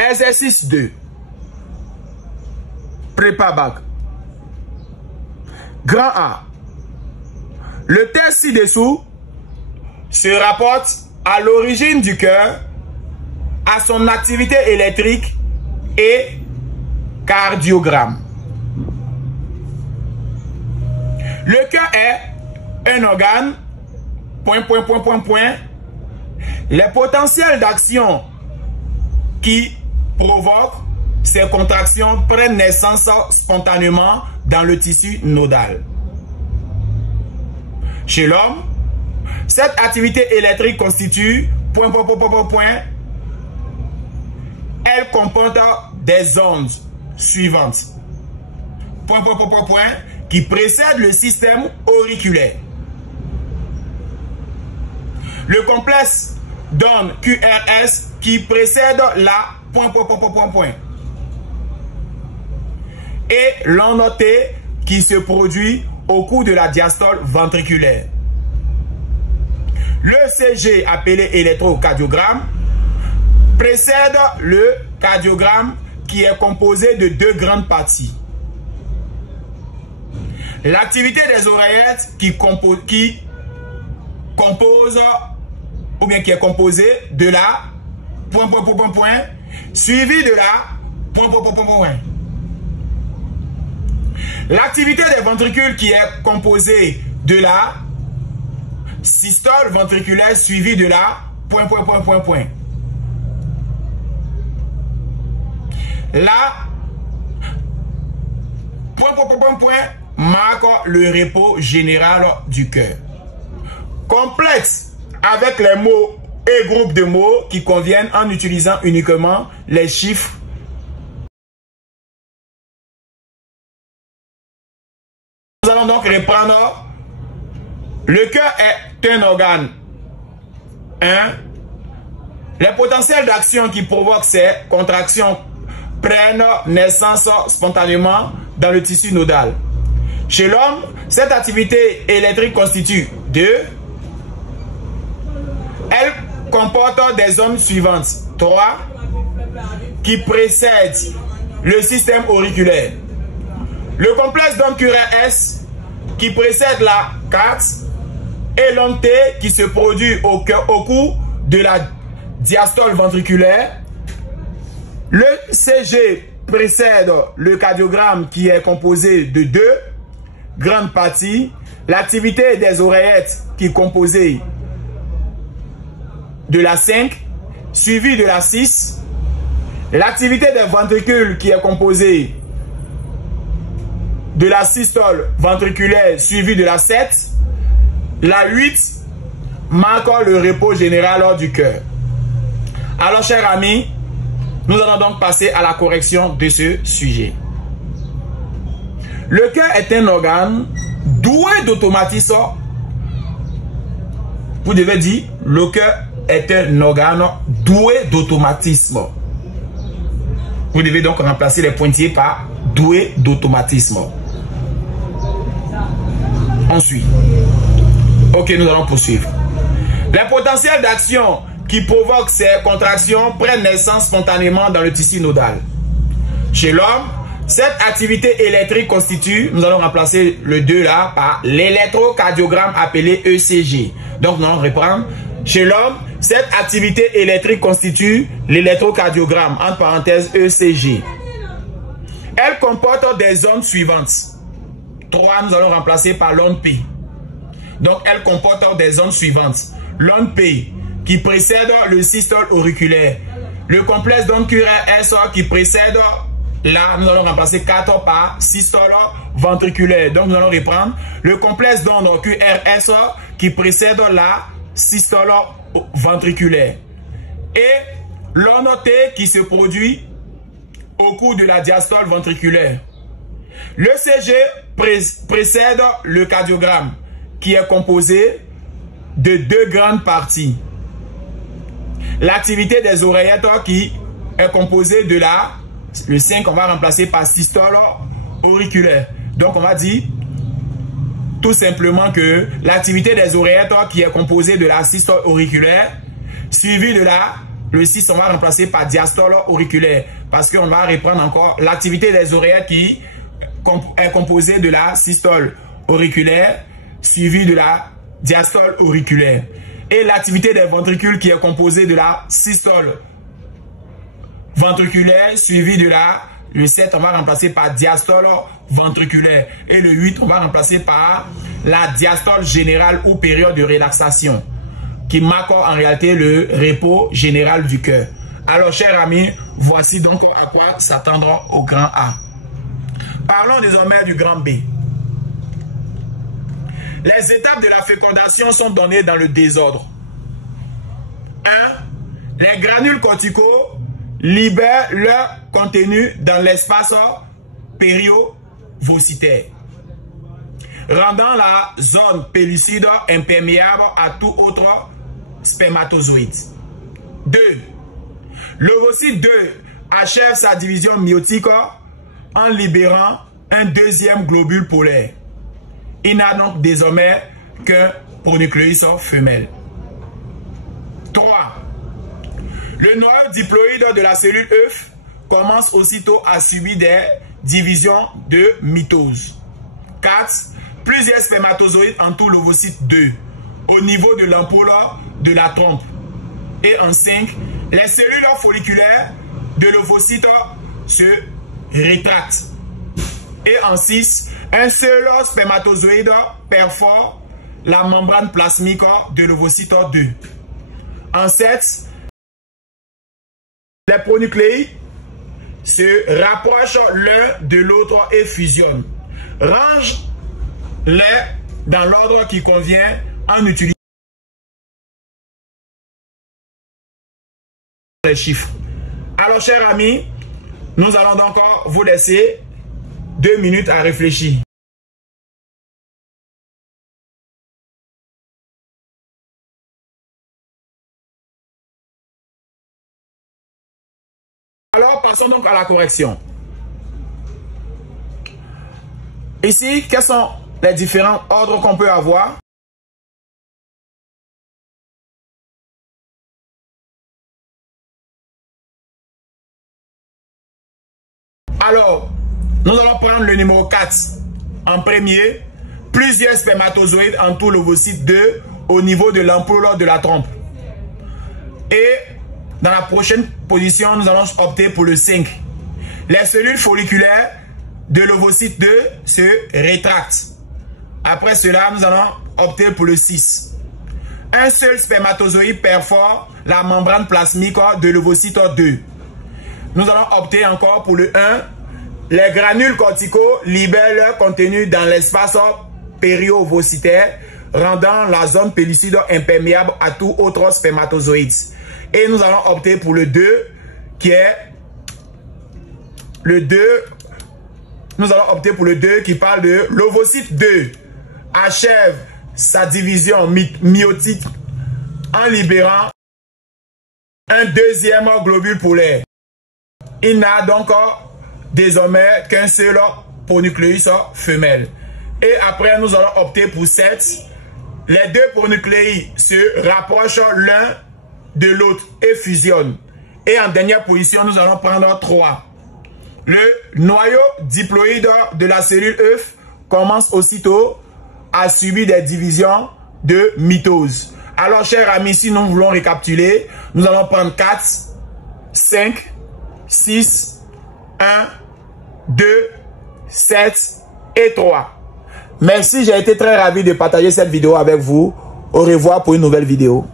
Exercice 2. Prépa bac. Grand A. Le test ci-dessous se rapporte à l'origine du cœur, à son activité électrique et cardiogramme. Le cœur est un organe, Les potentiels d'action qui provoquent ces contractions prennent naissance spontanément dans le tissu nodal. Chez l'homme, cette activité électrique constitue elle comporte des ondes suivantes qui précèdent le système auriculaire. Le complexe donne QRS qui précède la et l'onde T qui se produit au cours de la diastole ventriculaire. Le CG appelé électrocardiogramme précède le cardiogramme qui est composé de deux grandes parties. L'activité des oreillettes qui est composée de la suivi de la L'activité des ventricules qui est composée de la systole ventriculaire suivie de la La marque le repos général du cœur. Complexe avec les mots et groupes de mots qui conviennent en utilisant uniquement les chiffres. Nous allons donc reprendre. Le cœur est un organe. 1. Les potentiels d'action qui provoquent ces contractions prennent naissance spontanément dans le tissu nodal. Chez l'homme, cette activité électrique constitue 2. Elle comporte des ondes suivantes. 3. Qui précèdent le système auriculaire. Le complexe d'ondes QRS qui précède la 4 et l'onde T qui se produit au cours de la diastole ventriculaire. Le CG précède le cardiogramme qui est composé de deux grandes parties. L'activité des oreillettes qui est composée de la 5 suivie de la 6. L'activité des ventricules qui est composée de la systole ventriculaire suivie de la 7. La 8 marque le repos général du cœur. Alors, chers amis, nous allons donc passer à la correction de ce sujet. Le cœur est un organe doué d'automatisme. Vous devez dire, le cœur est un organe doué d'automatisme. Vous devez donc remplacer les pointillés par doué d'automatisme. Ensuite, ok, nous allons poursuivre. Les potentiels d'action qui provoquent ces contractions prennent naissance spontanément dans le tissu nodal. Chez l'homme, cette activité électrique constitue, nous allons remplacer le 2 là par l'électrocardiogramme appelé ECG. Donc nous allons reprendre. Chez l'homme, cette activité électrique constitue l'électrocardiogramme, entre parenthèses ECG. Elle comporte des ondes suivantes. 3, nous allons remplacer par l'onde P. Donc, elle comporte des ondes suivantes. L'onde P qui précède le systole auriculaire. Le complexe d'onde QRS qui précède là, nous allons remplacer 4 par systole ventriculaire. Donc, nous allons reprendre le complexe d'onde QRS qui précède la systole ventriculaire. Et l'onde T qui se produit au cours de la diastole ventriculaire. Le CG précède le cardiogramme qui est composé de deux grandes parties. L'activité des oreillettes qui est composée de la, le 5 on va remplacer par systole auriculaire. Donc on va dire tout simplement que l'activité des oreillettes qui est composée de la systole auriculaire suivie de la Le 6, on va remplacer par diastole auriculaire. Parce qu'on va reprendre encore l'activité des oreillettes qui est composée de la systole auriculaire suivie de la diastole auriculaire. Et l'activité des ventricules qui est composée de la systole ventriculaire suivie de la... Le 7, on va remplacer par diastole ventriculaire. Et le 8, on va remplacer par la diastole générale ou période de relaxation, qui marque en réalité le repos général du cœur. Alors, chers amis, voici donc à quoi s'attendre au grand A. Parlons désormais du grand B. Les étapes de la fécondation sont données dans le désordre. 1. Les granules corticaux libèrent leur contenu dans l'espace périovocitaire, rendant la zone pellucide imperméable à tout autre spermatozoïde. 2. L'ovocyte 2 achève sa division méiotique en libérant un deuxième globule polaire. Il n'a donc désormais qu'un pronucléus femelle. 3. Le noyau diploïde de la cellule œuf commence aussitôt à subir des divisions de mitose. 4. Plusieurs spermatozoïdes entourent l'ovocyte 2 au niveau de l'ampoule de la trompe. Et en 5, les cellules folliculaires de l'ovocyte se rétractent. Et en 6, un seul spermatozoïde perfore la membrane plasmique de l'ovocyte 2. En 7, les pronucléi se rapprochent l'un de l'autre et fusionnent. Range-les dans l'ordre qui convient en utilisant les chiffres. Alors, chers amis, nous allons donc vous laisser 2 minutes à réfléchir. Alors, passons donc à la correction. Ici, quels sont les différents ordres qu'on peut avoir? Alors, nous allons prendre le numéro 4. En premier, plusieurs spermatozoïdes entourent l'ovocyte 2 au niveau de l'ampoule de la trompe. Et dans la prochaine position, nous allons opter pour le 5. Les cellules folliculaires de l'ovocyte 2 se rétractent. Après cela, nous allons opter pour le 6. Un seul spermatozoïde perfore la membrane plasmique de l'ovocyte 2. Nous allons opter encore pour le 1. Les granules corticaux libèrent leur contenu dans l'espace périovocitaire, rendant la zone pellucide imperméable à tout autre spermatozoïde. Et nous allons opter pour le 2, qui est le 2. Nous allons opter pour le 2 qui parle de l'ovocyte 2 achève sa division méiotique en libérant un deuxième globule polaire. Il n'a donc désormais qu'un seul pronucléus femelle. Et après, nous allons opter pour 7. Les deux pronucléi se rapprochent l'un de l'autre et fusionnent. Et en dernière position, nous allons prendre 3. Le noyau diploïde de la cellule œuf commence aussitôt à subir des divisions de mitose. Alors, chers amis, si nous voulons récapituler, nous allons prendre 4, 5, 6, 1, 2, 7 et 3. Merci, j'ai été très ravi de partager cette vidéo avec vous. Au revoir pour une nouvelle vidéo.